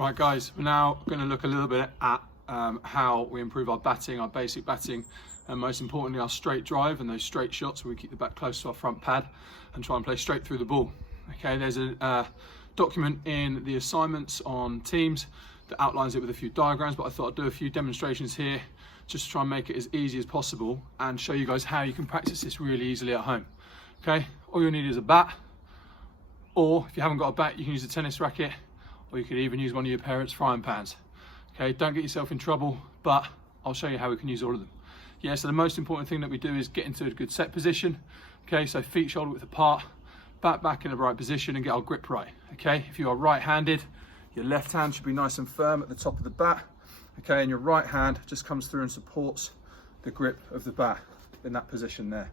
Right guys, we're now going to look a little bit at how we improve our batting, our basic batting, and most importantly our straight drive and those straight shots where we keep the bat close to our front pad and try and play straight through the ball. Okay, there's a document in the assignments on Teams that outlines it with a few diagrams, but I thought I'd do a few demonstrations here just to try and make it as easy as possible and show you guys how you can practice this really easily at home. Okay, all you'll need is a bat, or if you haven't got a bat you can use a tennis racket, or you could even use one of your parents' frying pans. Okay, don't get yourself in trouble, but I'll show you how we can use all of them. Yeah, so the most important thing that we do is get into a good set position. Okay, so feet shoulder width apart, bat back in the right position and get our grip right. Okay, if you are right-handed, your left hand should be nice and firm at the top of the bat. Okay, and your right hand just comes through and supports the grip of the bat in that position there.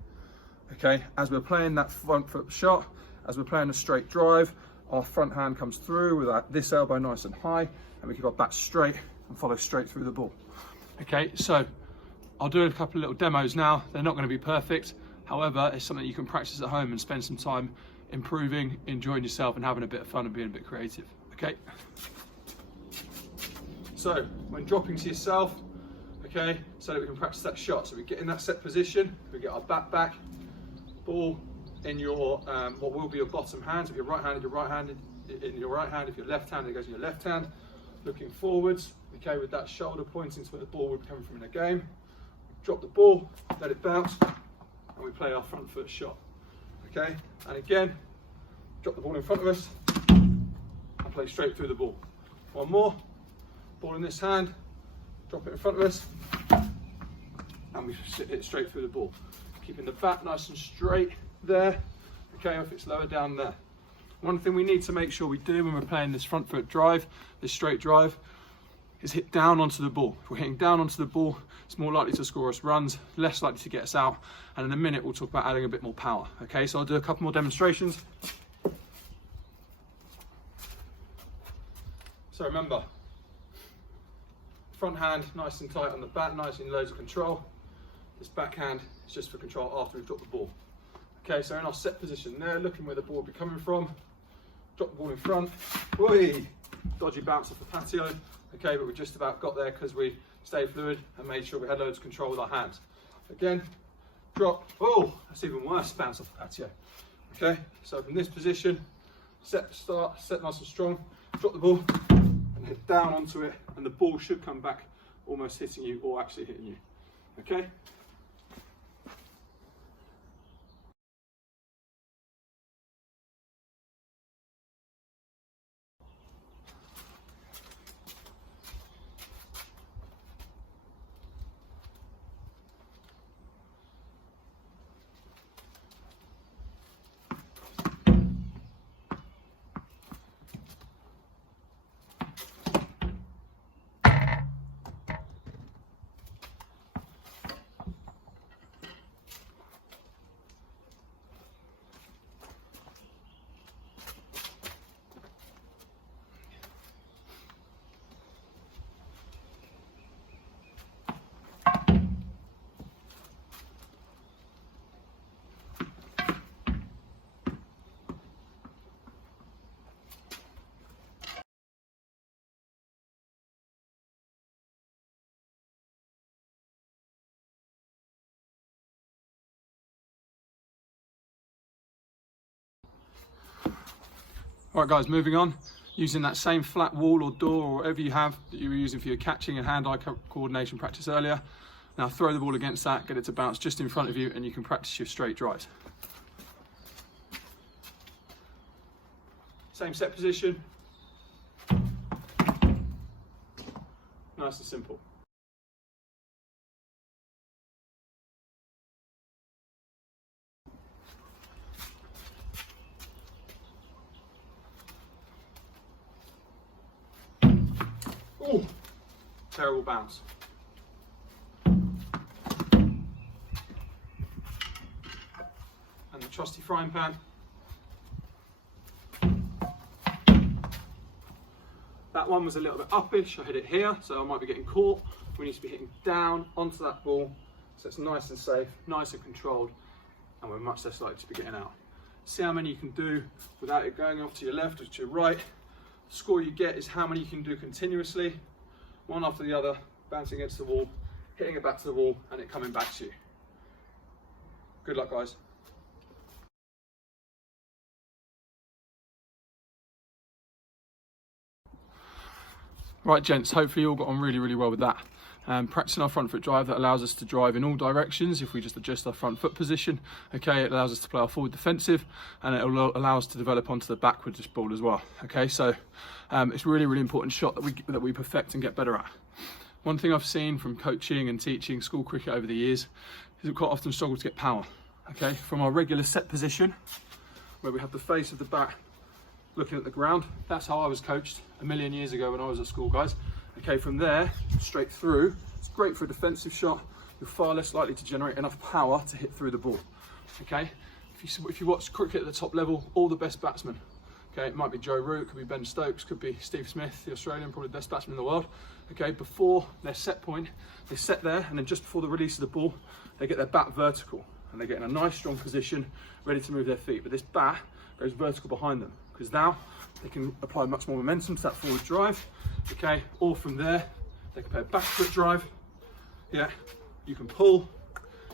Okay, as we're playing that front foot shot, as we're playing a straight drive, our front hand comes through with this elbow nice and high, and we keep our bat straight and follow straight through the ball. Okay, so I'll do a couple of little demos now. They're not going to be perfect. However, it's something you can practice at home and spend some time improving, enjoying yourself and having a bit of fun and being a bit creative. Okay. So when dropping to yourself, okay, so that we can practice that shot. So we get in that set position, we get our bat back, ball in your what will be your bottom hand. So if you're right-handed, you're right-handed in your right hand. If you're left-handed, it goes in your left hand. Looking forwards, okay, with that shoulder pointing to where the ball would be coming from in a game. Drop the ball, let it bounce, and we play our front foot shot. Okay, and again, drop the ball in front of us and play straight through the ball. One more, ball in this hand, drop it in front of us, and we sit it straight through the ball. Keeping the bat nice and straight there, okay, if it's lower down there. One thing we need to make sure we do when we're playing this front foot drive, this straight drive, is hit down onto the ball. If we're hitting down onto the ball, it's more likely to score us runs, less likely to get us out, and in a minute we'll talk about adding a bit more power. Okay, so I'll do a couple more demonstrations. So remember, front hand nice and tight on the bat, nice and loads of control. This backhand is just for control after we've dropped the ball. Okay, so in our set position there, looking where the ball will be coming from, drop the ball in front, whee, dodgy bounce off the patio, okay, but we just about got there because we stayed fluid and made sure we had loads of control with our hands. Again, drop, oh, that's even worse, bounce off the patio. Okay, so from this position, set nice and strong, drop the ball and hit down onto it, and the ball should come back almost hitting you or actually hitting you. Okay? All right guys, moving on, using that same flat wall or door or whatever you have that you were using for your catching and hand-eye coordination practice earlier. Now throw the ball against that, get it to bounce just in front of you, and you can practice your straight drives. Same set position. Nice and simple. Ooh, terrible bounce. And the trusty frying pan. That one was a little bit uppish, I hit it here, so I might be getting caught. We need to be hitting down onto that ball, so it's nice and safe, nice and controlled, and we're much less likely to be getting out. See how many you can do without it going off to your left or to your right. The score you get is how many you can do continuously, one after the other, bouncing against the wall, hitting it back to the wall, and it coming back to you. Good luck, guys. Right, gents, hopefully you all got on really, really well with that. Practicing our front foot drive, that allows us to drive in all directions if we just adjust our front foot position. Okay, it allows us to play our forward defensive, and it will allow us to develop onto the backwards ball as well. Okay, so it's really, really important shot that we perfect and get better at. One thing I've seen from coaching and teaching school cricket over the years is we quite often struggle to get power. Okay, from our regular set position, where we have the face of the bat looking at the ground, that's how I was coached a million years ago when I was at school, guys. Okay, from there, straight through, it's great for a defensive shot. You're far less likely to generate enough power to hit through the ball. Okay, if you watch cricket at the top level, all the best batsmen, okay, it might be Joe Root, could be Ben Stokes, could be Steve Smith, the Australian, probably the best batsman in the world. Okay, before their set point, they set there, and then just before the release of the ball, they get their bat vertical, and they get in a nice strong position, ready to move their feet. But this bat goes vertical behind them, because now they can apply much more momentum to that forward drive. Okay, or from there, they can play a back foot drive. Yeah, you can pull,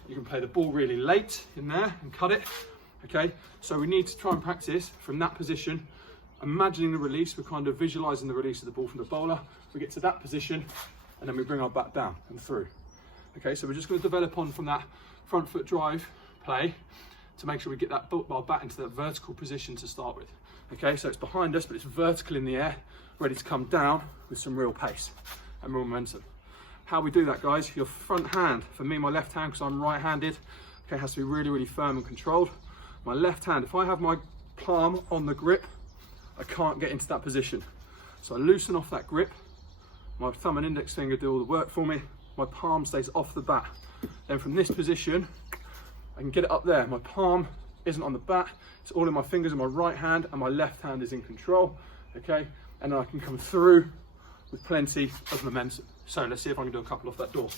you can play the ball really late in there and cut it. Okay, so we need to try and practice from that position, imagining the release. We're kind of visualizing the release of the ball from the bowler. We get to that position, and then we bring our bat down and through. Okay, so we're just going to develop on from that front foot drive play to make sure we get that our bat into that vertical position to start with. Okay, so it's behind us, but it's vertical in the air, ready to come down with some real pace and real momentum. How we do that, guys, your front hand, for me, my left hand, because I'm right-handed, okay, has to be really, really firm and controlled. My left hand, if I have my palm on the grip, I can't get into that position. So I loosen off that grip, my thumb and index finger do all the work for me, my palm stays off the bat. Then from this position, I can get it up there. My palm isn't on the bat, it's all in my fingers in my right hand, and my left hand is in control, okay? And then I can come through with plenty of momentum. So let's see if I can do a couple off that door.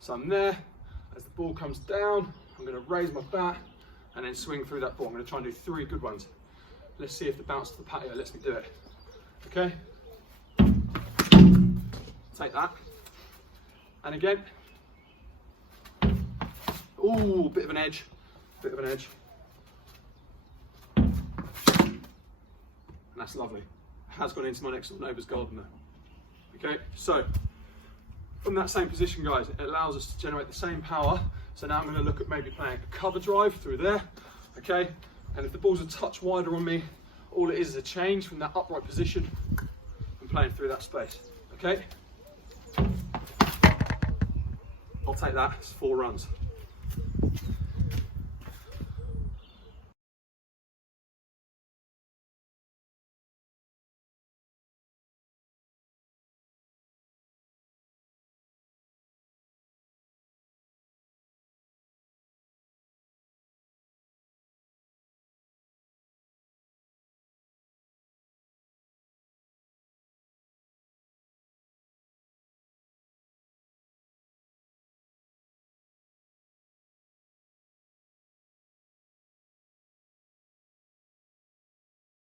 So I'm there, as the ball comes down, I'm gonna raise my bat and then swing through that ball. I'm gonna try and do 3 good ones. Let's see if the bounce to the patio lets me do it, okay? Take that, and again. Ooh, bit of an edge, And that's lovely. Has gone into my next door neighbour's garden there. Okay, so from that same position, guys, it allows us to generate the same power. So now I'm going to look at maybe playing a cover drive through there. Okay, and if the ball's a touch wider on me, all it is a change from that upright position and playing through that space. Okay, I'll take that. It's 4 runs.